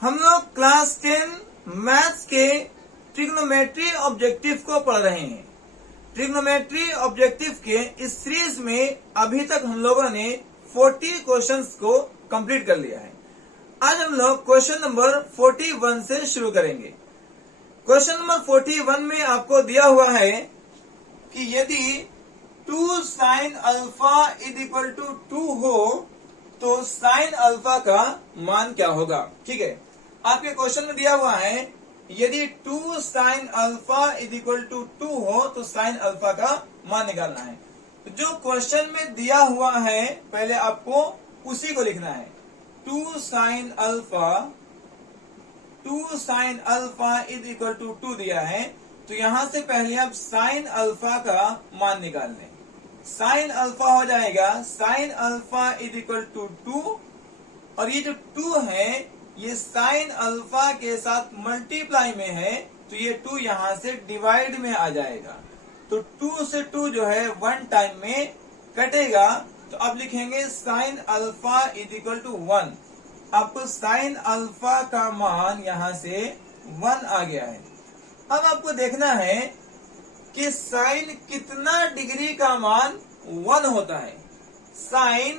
हम लोग class 10 maths के ट्रिग्नोमेट्री ऑब्जेक्टिव को पढ़ रहे हैं। ट्रिग्नोमेट्री ऑब्जेक्टिव के इस सीरीज में अभी तक हम लोगों ने 40 क्वेश्चंस को कंप्लीट कर लिया है। आज हम लोग क्वेश्चन नंबर 41 से शुरू करेंगे। क्वेश्चन नंबर 41 में आपको दिया हुआ है कि यदि 2 sin alpha is equal to 2 हो तो sin अल्फा का मान क्या होगा। ठीक है, आपके क्वेश्चन में दिया हुआ है यदि 2 sin alpha is equal to 2 हो तो sin अल्फा का मान निकालना है। तो जो क्वेश्चन में दिया हुआ है पहले आपको उसी को लिखना है। 2 sin alpha is equal to 2 दिया है, तो यहां से पहले आप sin अल्फा का मान निकाल लें। sin अल्फा हो जाएगा sin alpha is equal to 2, और ये जो 2 है ये sin अल्फा के साथ मल्टीप्लाई में है, तो ये 2 यहां से डिवाइड में आ जाएगा। तो 2 से 2 जो है 1 टाइम में कटेगा, तो अब लिखेंगे sin alpha is equal to 1। आपको sin अल्फा का मान यहां से 1 आ गया है। अब आपको देखना है कि sin कितना डिग्री का मान 1 होता है। sin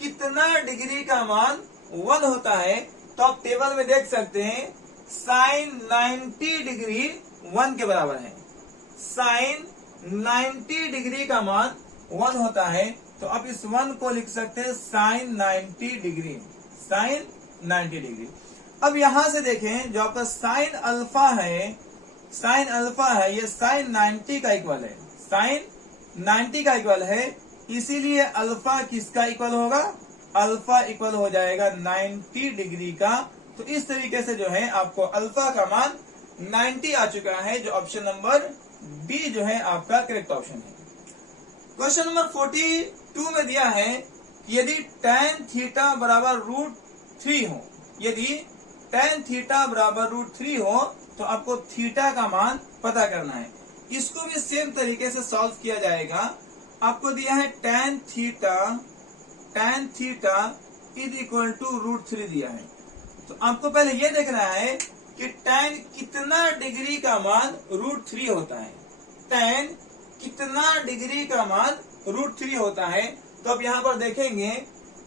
कितना डिग्री का मान 1 होता है, तो आप टेबल में देख सकते हैं sin 90 डिग्री 1 के बराबर है। sin 90 डिग्री का मान 1 होता है, तो आप इस 1 को लिख सकते हैं sin 90 डिग्री। sin 90 degree. अब यहां से देखें जो आपका sin अल्फा है ये sin 90 का इक्वल है। sin 90 का इक्वल है, इसीलिए अल्फा किसका इक्वल होगा, अल्फा इक्वल हो जाएगा 90 डिग्री का। तो इस तरीके से जो है आपको अल्फा का मान 90 आ चुका है, जो ऑप्शन नंबर बी जो है आपका करेक्ट ऑप्शन है। क्वेश्चन नंबर 42 में दिया है यदि tan थीटा बराबर √3 हो, यदि tan थीटा बराबर √3 हो तो आपको थीटा का मान पता करना है। इसको भी सेम तरीके से सॉल्व किया जाएगा। आपको दिया है tan theta is equal to √3 दिया है, तो आपको पहले ये देखना है कि tan कितना डिग्री का मान √3 होता है। tan कितना डिग्री का मान √3 होता है, तो अब यहाँ पर देखेंगे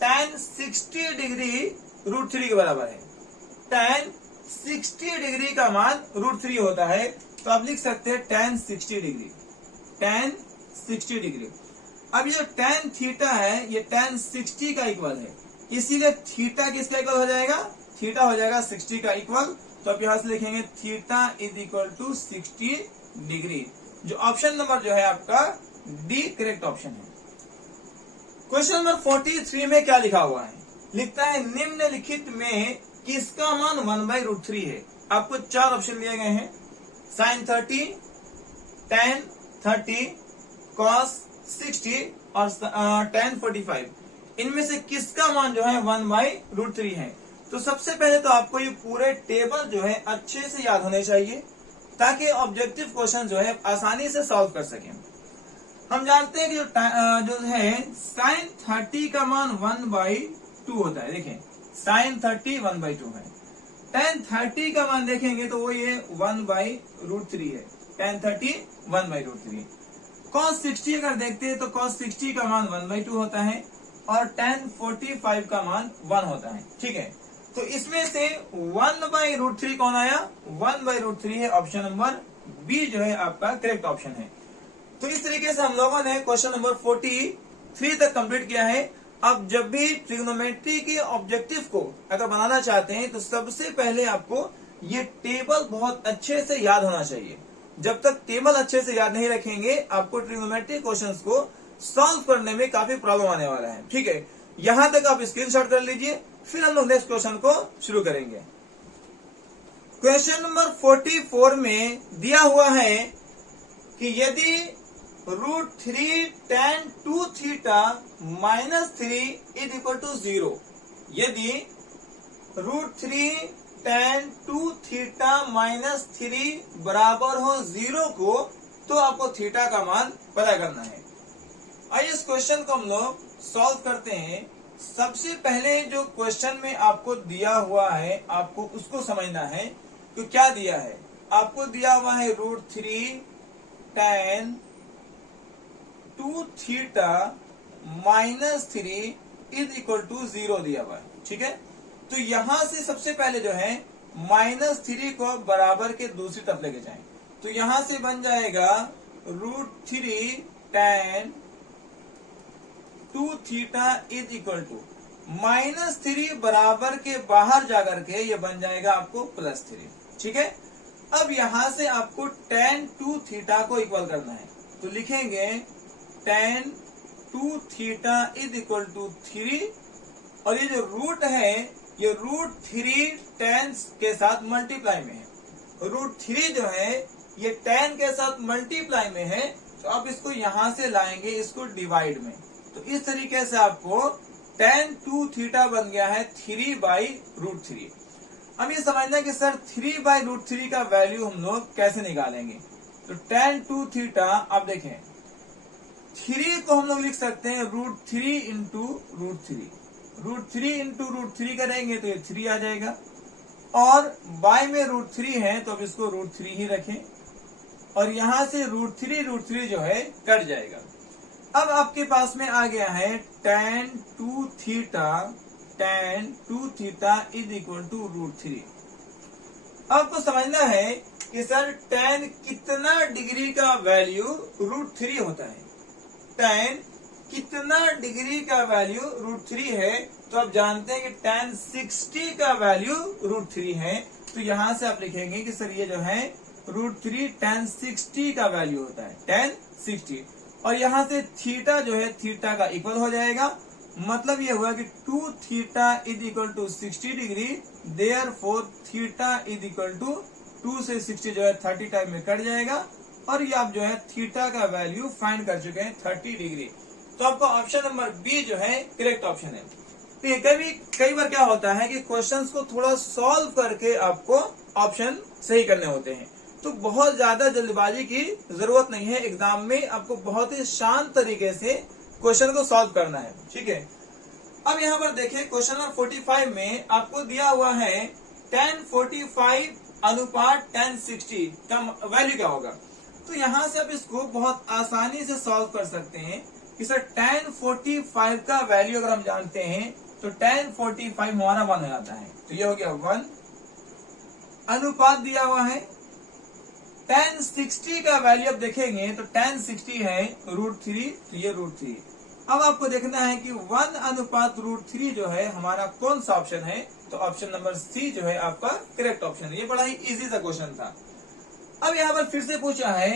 tan 60 डिग्री √3 के बराबर है। tan 60 डिग्री का मान √3 होता है, तो आप लिख सकते हैं tan 60 डिग्री। tan 60 degree. अब ये tan थीटा है ये tan 60 का इक्वल है, इसीलिए थीटा किसका इक्वल हो जाएगा, थीटा हो जाएगा 60 का इक्वल। तो आप यहां से लिखेंगे theta is equal to 60 degree, जो ऑप्शन नंबर जो है आपका डी करेक्ट ऑप्शन है। क्वेश्चन नंबर 43 में क्या लिखा हुआ है, लिखता है निम्नलिखित में किसका मान 1/√3 है। आपको 4 ऑप्शन दिए गए हैं, sin 30, tan 30, cos 60 और tan 45। इनमें से किसका मान जो है 1/√3 है। तो सबसे पहले तो आपको ये पूरे टेबल जो है अच्छे से याद होने चाहिए, ताकि ऑब्जेक्टिव क्वेश्चन जो है आसानी से सॉल्व कर सकें। हम जानते हैं कि जो है sin 30 का मान 1/2 होता है। देखें sin 30 1/2 है। tan 30 का मान देखेंगे तो वो ये 1/√3 है। tan 30 1/√3। cos 60 अगर देखते हैं तो cos 60 का मान 1/2 होता है, और tan 45 का मान 1 होता है। ठीक है, तो इसमें से 1/√3 कौन आया, 1/√3 है। ऑप्शन नंबर बी जो है आपका करेक्ट ऑप्शन है। तो इस तरीके से हम लोगों ने क्वेश्चन नंबर 43 तक कंप्लीट किया है। अब जब भी ट्रिग्नोमेट्री के ऑब्जेक्टिव को अगर बनाना चाहते हैं तो सबसे पहले आपको ये टेबल बहुत अच्छे से याद होना चाहिए। जब तक टेबल अच्छे से याद नहीं रखेंगे आपको ट्रिग्नोमेट्री क्वेश्चंस को सॉल्व करने में काफी प्रॉब्लम आने वाला है। ठीक है, यहां तक आप स्क्रीनशॉट कर लीजिए, फिर हम लोग नेक्स्ट क्वेश्चन को शुरू करेंगे। क्वेश्चन नंबर 44 में दिया हुआ है कि यदि √3 tan 2 theta -3 is equal to 0, यदि √3 tan 2 थीटा -3 बराबर हो 0 को, तो आपको थीटा का मान पता करना है। आइए इस क्वेश्चन को हम लोग सॉल्व करते हैं। सबसे पहले जो क्वेश्चन में आपको दिया हुआ है आपको उसको समझना है कि क्या दिया है। आपको दिया हुआ है √3 tan 2 थीटा -3 = 0 दिया हुआ है। ठीक है, तो यहां से सबसे पहले जो है -3 को बराबर के दूसरी तरफ लेके जाएं, तो यहां से बन जाएगा √3 tan 2 थीटा = -3 बराबर के बाहर जाकर के ये बन जाएगा आपको +3। ठीक है, अब यहां से आपको tan 2 थीटा को इक्वल करना है, तो लिखेंगे tan 2 थीटा = 3 और ये जो रूट है ये √3 tan के साथ मल्टीप्लाई में है। √3 जो है ये tan के साथ मल्टीप्लाई में है, तो आप इसको यहां से लाएंगे इसको डिवाइड में, तो इस तरीके से आपको tan 2 थीटा बन गया है 3/√3। अब ये समझना कि सर 3/√3 का वैल्यू हम लोग कैसे निकालेंगे। तो tan 2 थीटा आप देखें 3 को हम लोग लिख सकते हैं √3 × √3। √3 × √3 करेंगे तो ये 3 आ जाएगा, और बाय में √3 है तो अब इसको √3 ही रखें, और यहां से √3 जो है कट जाएगा। अब आपके पास में आ गया है tan 2 थीटा = √3। आपको समझना है कि सर tan कितना डिग्री का वैल्यू √3 होता है। tan कितना डिग्री का वैल्यू √3 है, तो आप जानते हैं कि tan 60 का वैल्यू √3 है, तो यहां से आप लिखेंगे कि सर ये जो है √3 tan 60 का वैल्यू होता है, tan 60, और यहां से थीटा जो है थीटा का इक्वल हो जाएगा। मतलब ये हुआ कि 2 थीटा = 60 डिग्री, देयरफॉर थीटा = 2 से 60 जो है 30 टाइम में कट जाएगा, और ये आप जो है थीटा का वैल्यू फाइंड कर चुके हैं 30 डिग्री। तो आपको ऑप्शन नंबर बी जो है करेक्ट ऑप्शन है। तो ये कई बार क्या होता है कि क्वेश्चंस को थोड़ा सॉल्व करके आपको ऑप्शन सही करने होते हैं, तो बहुत ज्यादा जल्दबाजी की जरूरत नहीं है। एग्जाम में आपको बहुत ही शांत तरीके से क्वेश्चन को सॉल्व करना है। ठीक है, अब यहाँ पर देखिए क्वेश्चन नंबर 45 में आपको दिया हुआ है tan 45 अनुपात tan 60 का वैल्यू क्या होगा। तो यहाँ से आप इसको बहुत आसानी से सॉल्व कर सकते हैं कि सर tan 45 का वैल्यू अगर हम जानते हैं तो tan 45 हमारा 1 हो जाता है, तो ये हो गया 1 अनुपात दिया हुआ है tan 60 का वैल्यू अब देखेंगे तो tan 60 है √3, तो ये √3। अब आपको देखना है कि 1 अनुपात √3 जो है हमारा कौन सा ऑप्शन है, तो ऑप्शन नंबर सी जो है आपका करेक्ट ऑप्शन है। ये बड़ा ही इजी सा क्वेश्चन था। अब यहाँ पर फिर से पूछा है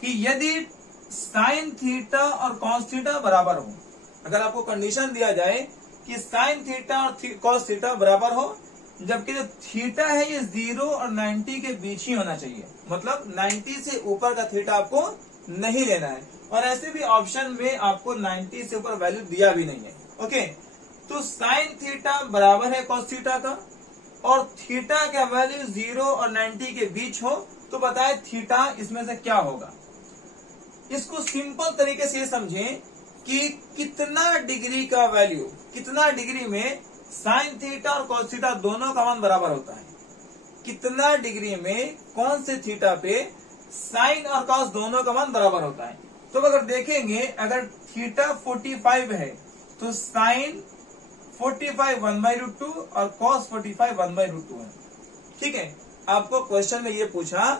कि यदि साइन थीटा और कॉस थीटा बराबर हो, अगर आपको कंडीशन दिया जाए कि साइन थीटा और कॉस थीटा बराबर हो, जबकि जो थीटा है ये 0 और 90 के बीच ही होना चाहिए, मतलब 90 से ऊपर का थीटा आपको नहीं लेना है, और ऐसे भी ऑप्शन में आपको 90 से ऊपर वैल्यू दिया भी नहीं है। ओके, तो साइन थीटा बराबर है कॉस थीटा का, और थीटा का वैल्यू 0 और 90 के बीच हो, तो बताए थीटा इसमें से क्या होगा। इसको सिंपल तरीके से समझें कि कितना डिग्री का वैल्यू, कितना डिग्री में साइन थीटा और कॉस थीटा दोनों का मान बराबर होता है, कितना डिग्री में कौन से थीटा पे साइन और कॉस दोनों का मान बराबर होता है। तो अगर देखेंगे अगर थीटा 45 है तो साइन 45 1/√2 और कॉस 45 1/√2 है। ठीक है, आपको क्वेश्चन में ये पूछा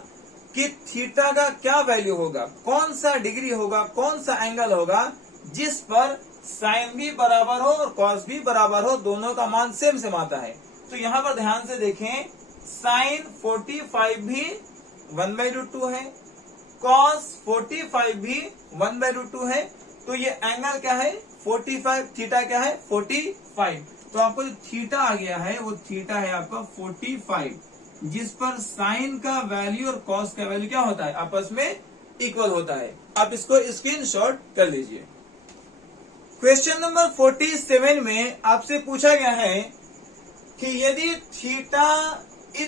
कि थीटा का क्या वैल्यू होगा, कौन सा डिग्री होगा, कौन सा एंगल होगा जिस पर साइन भी बराबर हो और कॉस भी बराबर हो, दोनों का मान सेम आता है। तो यहाँ पर ध्यान से देखें, साइन 45 भी 1/√2 है, कॉस 45 भी 1/√2 है, तो ये एंगल क्या है 45, थीटा क्या है 45। तो आपको जो थीटा आ गया है वो थीटा है आपका 45, जिस पर साइन का वैल्यू और कॉस का वैल्यू क्या होता है, आपस में इक्वल होता है। आप इसको स्क्रीनशॉट कर लीजिए। क्वेश्चन नंबर 47 में आपसे पूछा गया है कि यदि थीटा =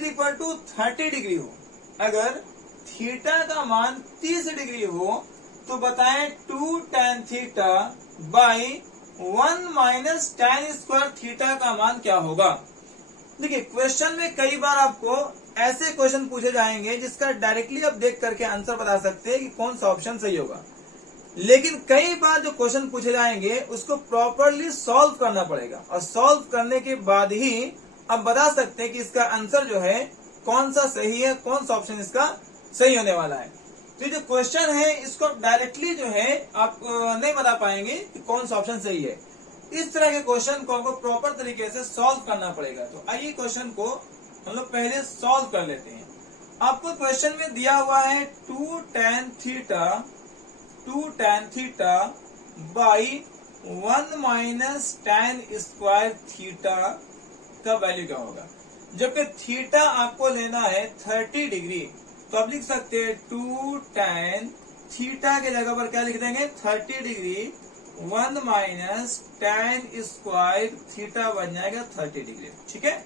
30 डिग्री हो, अगर थीटा का मान 30 डिग्री हो, तो बताएं 2 tan theta by 1 minus tan square theta का मान क्या होगा। देखिए क्वेश्चन में कई बार आपको ऐसे क्वेश्चन पूछे जाएंगे जिसका डायरेक्टली आप देख करके आंसर बता सकते हैं कि कौन सा ऑप्शन सही होगा, लेकिन कई बार जो क्वेश्चन पूछे जाएंगे उसको प्रॉपरली सॉल्व करना पड़ेगा और सॉल्व करने के बाद ही आप बता सकते हैं कि इसका आंसर जो है कौन सा सही है, कौन सा ऑप्शन इसका सही होने वाला है। तो ये जो क्वेश्चन है इसको डायरेक्टली जो है आप नहीं बता पाएंगे कि कौन सा ऑप्शन सही है। इस तरह के क्वेश्चन को आपको प्रॉपर तरीके से सॉल्व करना पड़ेगा। तो आइए क्वेश्चन को हम लोग पहले सॉल्व कर लेते हैं। आपको क्वेश्चन में दिया हुआ है 2 tan theta by 1 minus tan square theta का वैल्यू क्या होगा। जबकि थीटा आपको लेना है 30 डिग्री, तो आप लिख सकते हैं 2 tan थीटा के जगह पर क्या लिख देंगे 30 degree 1 minus tan square theta बन जाएगा 30 डिग्री। ठीक है,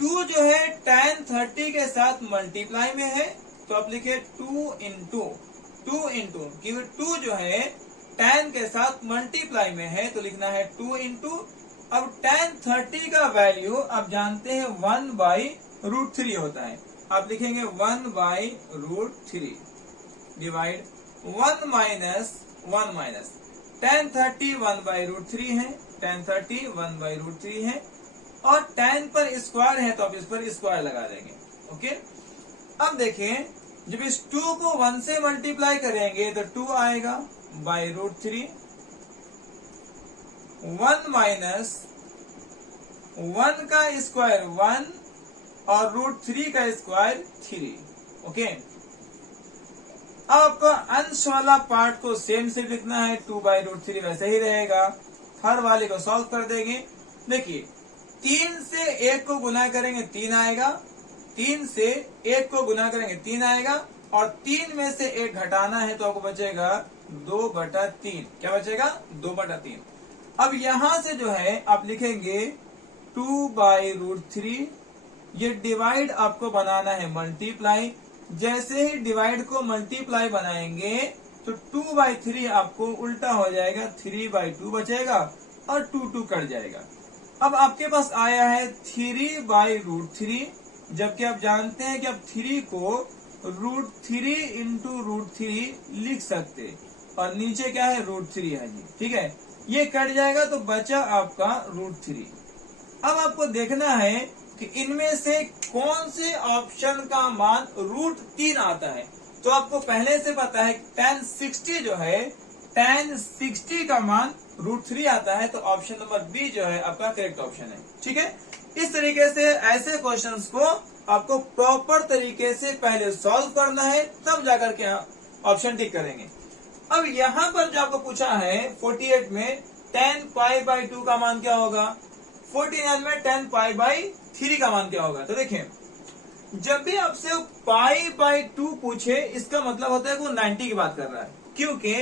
2 जो है tan 30 के साथ मल्टीप्लाई में है, तो आप लिखे 2 इंटू क्योंकि 2 जो है tan के साथ मल्टीप्लाई में है तो लिखना है 2 इंटू। अब tan 30 का वैल्यू आप जानते हैं 1/√3 होता है, आप लिखेंगे 1/√3 डिवाइड 1 माइनस tan 30 1/√3 है, tan 30 1/√3 है और tan पर स्क्वायर है तो आप इस पर स्क्वायर लगा देंगे। ओके, अब देखें जब इस 2 को 1 से मल्टीप्लाई करेंगे तो 2 आएगा /√3, 1 माइनस 1 का स्क्वायर 1 और √3 का स्क्वायर 3। ओके, अब आपको अंश वाला पार्ट को सेम से लिखना है, 2/√3 वैसे ही रहेगा। हर वाले को सॉल्व कर देंगे। देखिए 3 से 1 को गुना करेंगे 3 आएगा, 3 से 1 को गुना करेंगे 3 आएगा और 3 में से 1 घटाना है तो आपको बचेगा 2/3। क्या बचेगा 2/3। अब यहां से जो है आप लिखेंगे 2/√3, ये डिवाइड आपको बनाना है मल्टीप्लाई। जैसे ही डिवाइड को मल्टीप्लाई बनाएंगे तो 2/3 आपको उल्टा हो जाएगा, 3/2 बचेगा और 2 कट जाएगा। अब आपके पास आया है 3/√3, जबकि आप जानते हैं कि आप 3 को √3 इंटू √3 लिख सकते और नीचे क्या है √3 है जी। ठीक है, ये कट जाएगा तो बचा आपका √3। अब आपको देखना है कि इनमें से कौन से ऑप्शन का मान √3 आता है। तो आपको पहले से पता है कि tan 60 जो है tan 60 का मान √3 आता है, तो ऑप्शन नंबर बी जो है आपका करेक्ट ऑप्शन है। ठीक है, इस तरीके से ऐसे क्वेश्चंस को आपको प्रॉपर तरीके से पहले सॉल्व करना है, तब जाकर के ऑप्शन टिक करेंगे। अब यहाँ पर जो आपको पूछा है 48 में tan π/2 का मान क्या होगा, 49 में tan π/3 का मान क्या होगा। तो देखें जब भी आपसे π/2 पूछे इसका मतलब होता है कि वो 90 की बात कर रहा है, क्योंकि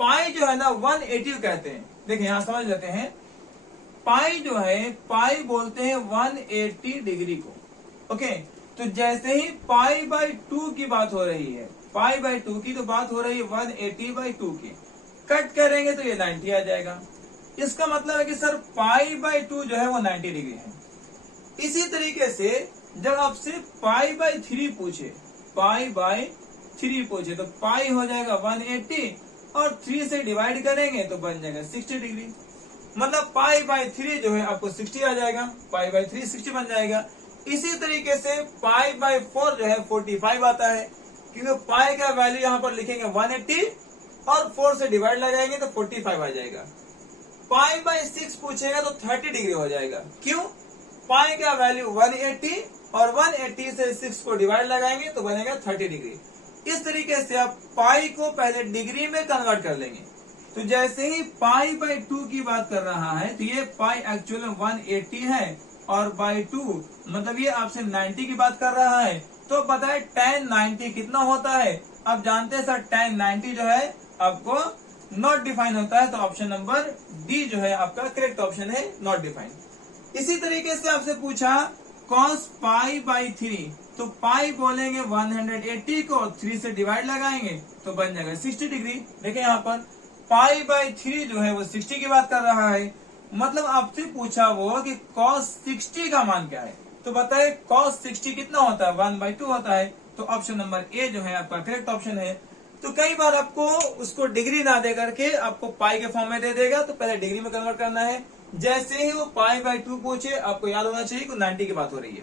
पाई जो है ना 180 कहते हैं। देखिए यहाँ समझ लेते हैं, पाई जो है पाई बोलते हैं 180 डिग्री को। ओके, तो जैसे ही π/2 की बात हो रही है, π/2 की तो बात हो रही है 180/2 की, कट करेंगे तो ये 90 आ जाएगा। इसका मतलब है कि सर π/2 जो है वो 90 डिग्री है। इसी तरीके से जब आपसे π/3 पूछे, π/3 पूछे तो पाई हो जाएगा 180 और 3 से डिवाइड करेंगे तो बन जाएगा 60 डिग्री। मतलब π/3 जो है आपको 60 आ जाएगा, π/3 60 बन जाएगा। इसी तरीके से π/4 जो है 45 आता है, क्योंकि पाई का वैल्यू यहाँ पर लिखेंगे 180 और 4 से डिवाइड लगाएंगे तो 45 आ जाएगा। π/6 पूछेगा तो 30 डिग्री हो जाएगा, क्यों, पाई का वैल्यू 180 और 180 से 6 को डिवाइड लगाएंगे तो बनेगा 30 डिग्री। इस तरीके से आप पाई को पहले डिग्री में कन्वर्ट कर लेंगे। तो जैसे ही π/2 की बात कर रहा है तो ये पाई एक्चुअल में 180 है और /2 मतलब ये आपसे 90 की बात कर रहा है। तो पता है tan 90 कितना होता है, आप जानते हैं सर tan 90 जो है आपको नॉट डिफाइन होता है, तो ऑप्शन नंबर डी जो है आपका करेक्ट ऑप्शन है, नॉट डिफाइन। इसी तरीके से आपसे पूछा cos π/3, तो पाई बोलेंगे 180 को 3 से डिवाइड लगाएंगे तो बन जाएगा 60 डिग्री। देखिए यहाँ पर पाई बाई 3 जो है वो 60 की बात कर रहा है। मतलब आपसे पूछा वो कि cos 60 का मान क्या है, तो बताए cos 60 कितना होता है, 1/2 होता है। तो ऑप्शन नंबर ए जो है आपका करेक्ट ऑप्शन है। तो कई बार आपको उसको डिग्री ना दे करके आपको पाई के फॉर्म में दे देगा, तो पहले डिग्री में कन्वर्ट करना है। जैसे ही वो पाई बाई 2 पूछे, आपको याद होना चाहिए कि 90 की बात हो रही है।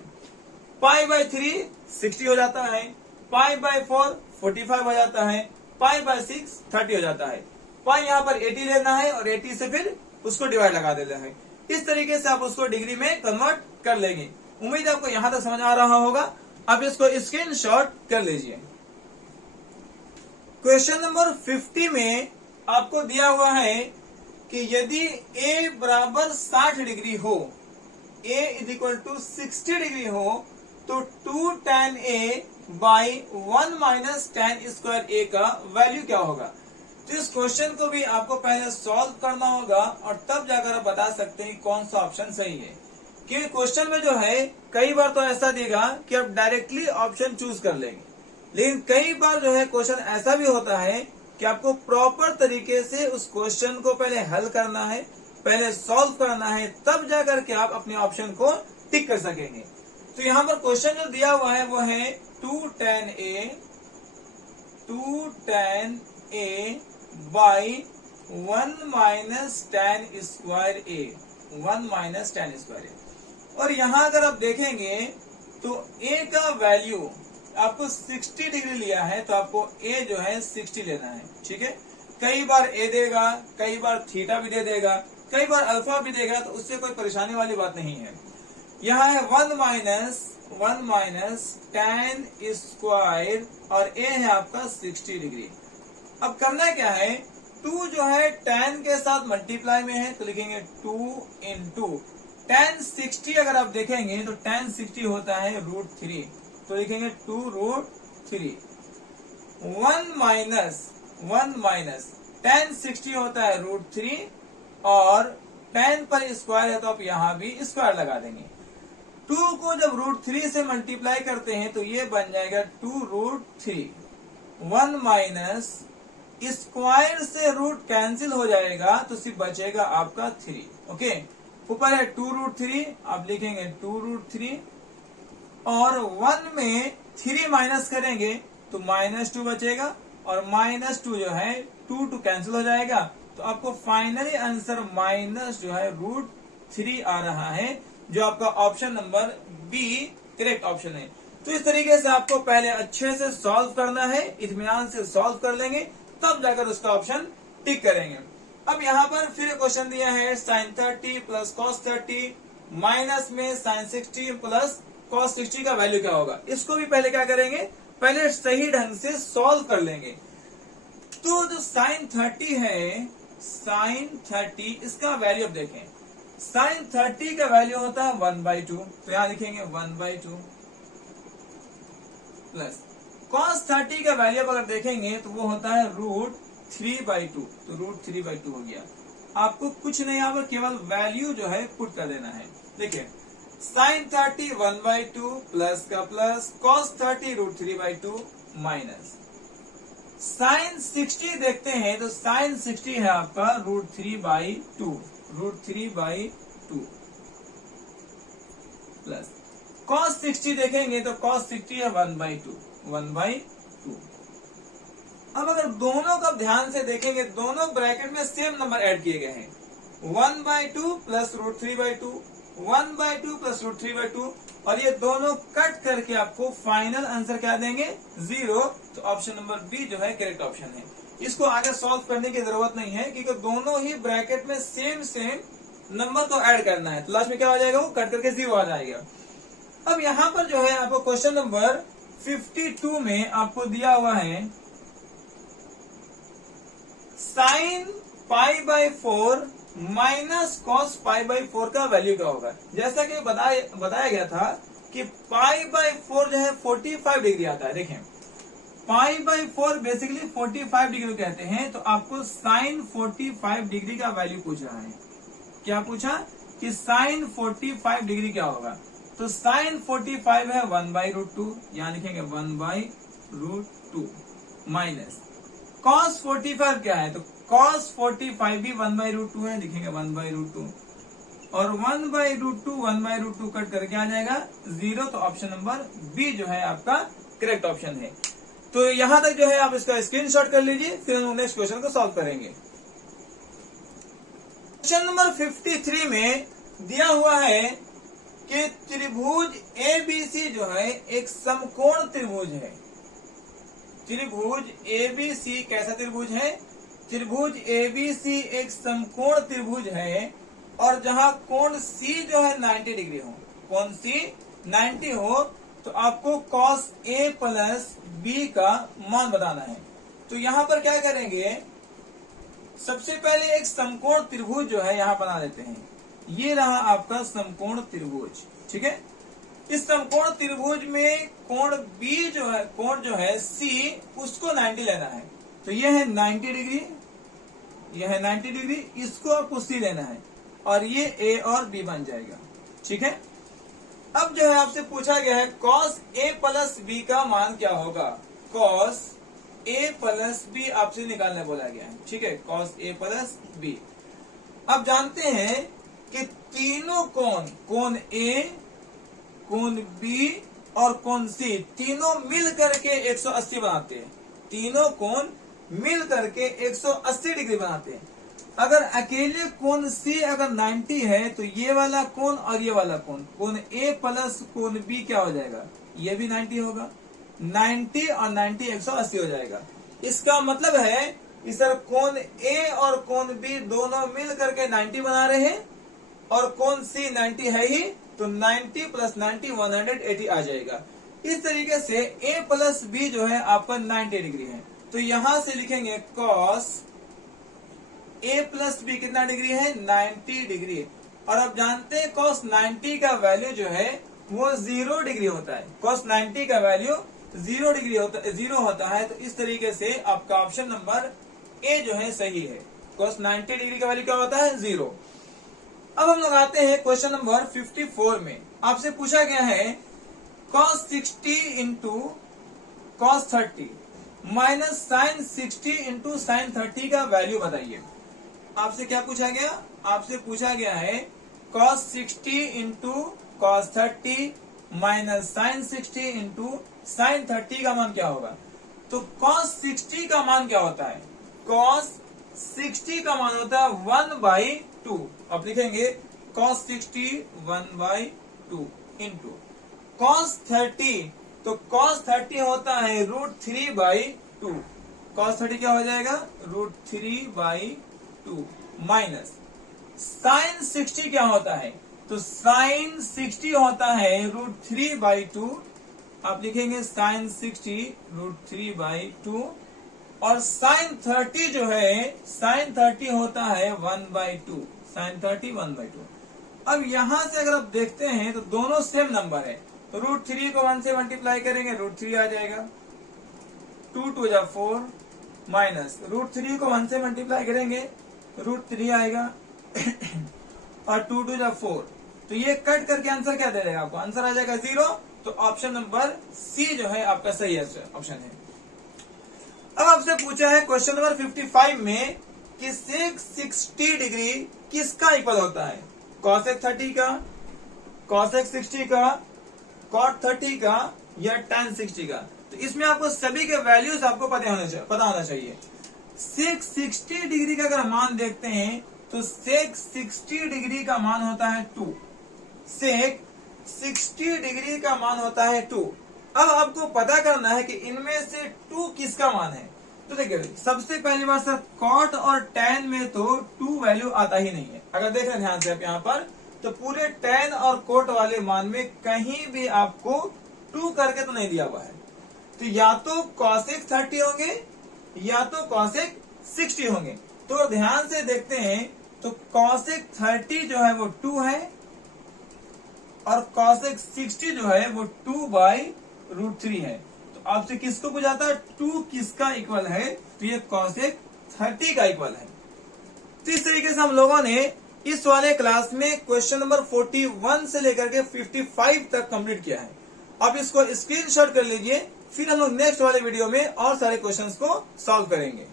पाई बाई 3 60 हो जाता है, पाई बाई 4 45 हो जाता है, पाई बाई 6 30 हो जाता है। पाई यहाँ पर 80 लेना है और 80 से फिर उसको डिवाइड लगा देना है। इस तरीके से आप उसको डिग्री में कन्वर्ट कर लेंगे। उम्मीद है आपको यहां तक समझ आ रहा होगा। अब इसको स्क्रीनशॉट कर लीजिए। क्वेश्चन नंबर 50 में आपको दिया हुआ है कि यदि a बराबर 60 डिग्री हो, a इक्वल टू 60 डिग्री हो, तो 2 tan a by 1 minus tan square a का वैल्यू क्या होगा। तो इस क्वेश्चन को भी आपको पहले सॉल्व करना होगा और तब जाकर आप बता सकते हैं कौन सा ऑप्शन सही है। क्योंकि क्वेश्चन में जो है कई बार तो ऐसा देगा कि आप डायरेक्टली ऑप्शन चूज कर लेंगे, लेकिन कई बार जो है क्वेश्चन ऐसा भी होता है कि आपको प्रॉपर तरीके से उस क्वेश्चन को पहले हल करना है, पहले सॉल्व करना है, तब जाकर के आप अपने ऑप्शन को टिक कर सकेंगे। तो यहाँ पर क्वेश्चन जो दिया हुआ है वो है 2 tan a by 1 minus tan square a, 1 minus tan square a। और यहाँ अगर आप देखेंगे तो a का वैल्यू आपको 60 डिग्री लिया है, तो आपको a जो है 60 लेना है। ठीक है, कई बार a देगा, कई बार थीटा भी दे देगा, कई बार अल्फा भी देगा, तो उससे कोई परेशानी वाली बात नहीं है। यहाँ है 1 माइनस tan स्क्वायर और a है आपका 60 डिग्री। अब करना क्या है, 2 जो है tan के साथ मल्टीप्लाई में है, तो लिखेंगे 2 इंटू tan 60। अगर आप देखेंगे तो tan 60 होता है √3, तो लिखेंगे 2√3। 1 माइनस tan 60 होता है √3 और tan पर स्क्वायर है, तो आप यहाँ भी स्क्वायर लगा देंगे। 2 को जब √3 से मल्टीप्लाई करते हैं तो ये बन जाएगा 2√3। 1 माइनस स्क्वायर से रूट कैंसिल हो जाएगा, तो सिर्फ बचेगा आपका 3। ओके, ऊपर है 2√3, आप लिखेंगे 2√3 और 1 में 3 माइनस करेंगे तो -2 बचेगा और -2 जो है 2 कैंसिल हो जाएगा, तो आपको फाइनली आंसर माइनस जो है √3 आ रहा है, जो आपका option number B correct option है। तो इस तरीके से आपको पहले अच्छे से सॉल्व करना है, इत्मीनान से सॉल्व कर लेंगे, तब जाकर उसका ऑप्शन टिक करेंगे। अब यहाँ पर फिर क्वेश्चन दिया है sin 30 प्लस cos 30 माइनस में sin 60 प्लस cos 60 का वैल्यू क्या होगा। इसको भी पहले क्या करेंगे, पहले सही ढंग से सॉल्व कर लेंगे। तो जो sin 30 है, sin 30 इसका वैल्यू अब देखें, sin 30 का वैल्यू होता है 1/2, तो यहाँ लिखेंगे 1/2 प्लस cos 30 का वैल्यू अगर देखेंगे तो वो होता है √3/2, तो √3/2 हो गया। आपको कुछ नहीं, यहाँ पर केवल वैल्यू जो है पुट कर देना है। देखिए sin 30 1/2 प्लस का प्लस, cos 30 √3/2 माइनस sin 60 देखते हैं तो sin 60 है आपका √3/2 प्लस cos 60 देखेंगे तो cos 60 है 1/2। अब अगर दोनों का ध्यान से देखेंगे, दोनों ब्रैकेट में सेम नंबर ऐड किए गए हैं, 1/2 प्लस √3/2, 1/2 प्लस √3/2, और ये दोनों कट करके आपको फाइनल आंसर क्या देंगे, 0। तो ऑप्शन नंबर बी जो है करेक्ट ऑप्शन है। इसको आगे सॉल्व करने की जरूरत नहीं है, क्योंकि दोनों ही ब्रैकेट में सेम नंबर को ऐड करना है, तो लास्ट में क्या हो जाएगा, वो कट करके 0 आ जाएगा। अब यहाँ पर जो है आपको क्वेश्चन नंबर 52 में आपको दिया हुआ है sin π/4 माइनस cos π/4 का वैल्यू क्या होगा। जैसा कि बताया गया था कि π/4 जो है 45 डिग्री आता है। देखें π/4 बेसिकली 45 डिग्री कहते हैं, तो आपको sin 45 डिग्री का वैल्यू पूछ रहा है। क्या पूछा कि sin 45 डिग्री क्या होगा, तो sin 45 है 1/√2, यहाँ लिखेंगे 1/√2 माइनस cos 45 क्या है, तो cos 45 भी 1/√2 है, लिखेंगे 1/√2 और 1/√2 1/√2 कट करके आ जाएगा 0। तो ऑप्शन नंबर बी जो है आपका करेक्ट ऑप्शन है। तो यहां तक जो है आप इसका स्क्रीनशॉट कर लीजिए, फिर हम नेक्स्ट क्वेश्चन को सॉल्व करेंगे। क्वेश्चन नंबर 53 में दिया हुआ है कि त्रिभुज एबीसी जो है एक समकोण त्रिभुज है। त्रिभुज एबीसी कैसा त्रिभुज है, त्रिभुज एबीसी एक समकोण त्रिभुज है और जहां कोण सी जो है 90 डिग्री हो, कोण सी 90 हो, तो आपको cos A प्लस B का मान बताना है। तो यहां पर क्या करेंगे, सबसे पहले एक समकोण त्रिभुज जो है यहां बना लेते हैं। ये रहा आपका समकोण त्रिभुज, ठीक है। इस समकोण त्रिभुज में कोण B जो है, कोण जो है C, उसको 90 लेना है। तो ये है 90 डिग्री, ये है 90 डिग्री, इसको आपको C लेना है और ये A और B बन जाएगा, ठीक है। अब जो है आपसे पूछा गया है cos A प्लस B का मान क्या होगा, cos A प्लस B आपसे निकालने बोला गया है, ठीक है, cos A प्लस B। अब जानते हैं कि तीनों कोण, कोण A, कोण B और कोण C, तीनों मिल करके 180 बनाते हैं। तीनों कोण मिल करके 180 डिग्री बनाते हैं। अगर अकेले कोण C अगर 90 है तो ये वाला कोण और ये वाला कोण, कोण A प्लस कोण B क्या हो जाएगा, ये भी 90 होगा। 90 और 90 180 हो जाएगा। इसका मतलब है कि सर कोण A और कोण B दोनों मिल करके 90 बना रहे हैं और कोण C 90 है ही, तो 90 प्लस 90 180 आ जाएगा। इस तरीके से A प्लस B जो है आपका 90 डिग्री है। तो यहां से लिखेंगे cos A प्लस B कितना डिग्री है, 90 डिग्री। और अब जानते हैं cos 90 का वैल्यू जो है वो 0 डिग्री होता है। cos 90 का वैल्यू 0 डिग्री होता है। तो इस तरीके से आपका ऑप्शन नंबर ए जो है सही है। cos 90 डिग्री का वैल्यू क्या होता है, 0। अब हम लोग आते हैं क्वेश्चन नंबर 54 में। आपसे पूछा गया है cos 60 into cos 30 minus sin 60 into sin 30 का वैल्यू बताइए। आपसे क्या पूछा गया, आपसे पूछा गया है cos 60 into cos 30 minus sin 60 into sin 30 का मान क्या होगा। तो cos 60 का मान क्या होता है, cos 60 का मान होता है 1/2। आप लिखेंगे cos 60 1/2 इंटू cos 30, तो cos 30 होता है √3/2। cos 30 क्या हो जाएगा, √3/2 माइनस sin 60 क्या होता है, तो sin 60 होता है √3/2। आप लिखेंगे sin 60 √3/2 और sin 30 जो है, sin 30 होता है 1/2, sin 30 1/2। अब यहां से अगर आप देखते हैं तो दोनों सेम नंबर है, तो √3 को 1 से मल्टीप्लाई करेंगे √3 आ जाएगा, 2 2 जा 4 माइनस √3 को 1 से मल्टीप्लाई करेंगे √3 आएगा और 2 2 जा 4। तो ये कट करके आंसर क्या दे देगा आपको, आंसर आ जाएगा 0। तो ऑप्शन नंबर सी जो है आपका सही ऑप्शन है। अब आपसे पूछा है क्वेश्चन नंबर 55 में कि sec 60 डिग्री किसका इक्वल होता है, cosec 30 का, cosec 60 का, cot 30 का या tan 60 का। तो इसमें आपको सभी के वैल्यूज आपको पता होना चाहिए। sec 60 डिग्री का अगर मान देखते हैं तो sec 60 डिग्री का मान होता है 2, sec 60 डिग्री का मान होता है 2। अब आपको पता करना है कि इनमें से 2 किसका मान है। तो देखिए सबसे पहली बात सर cot और tan में तो 2 वैल्यू आता ही नहीं है। अगर देख रहे हैं ध्यान से आप यहाँ पर, तो पूरे tan और cot वाले मान में कहीं भी आपको 2 करके तो नहीं दिया हुआ है। तो या तो cosec 30 होंगे या तो cosec 60 होंगे। तो ध्यान से देखते हैं तो cosec 30 जो है वो 2 है और cosec 60 जो है वो 2/√3 है। तो आपसे किसको पूछाता है 2 किसका इक्वल है, तो ये cosec 30 का इक्वल है। तो इस तरीके से हम लोगों ने इस वाले क्लास में क्वेश्चन नंबर 41 से लेकर के 55 तक कंप्लीट किया है। आप इसको स्क्रीनशॉट कर लीजिए, फिर हम लोग नेक्स्ट वाले वीडियो में और सारे क्वेश्चंस को सॉल्व करेंगे।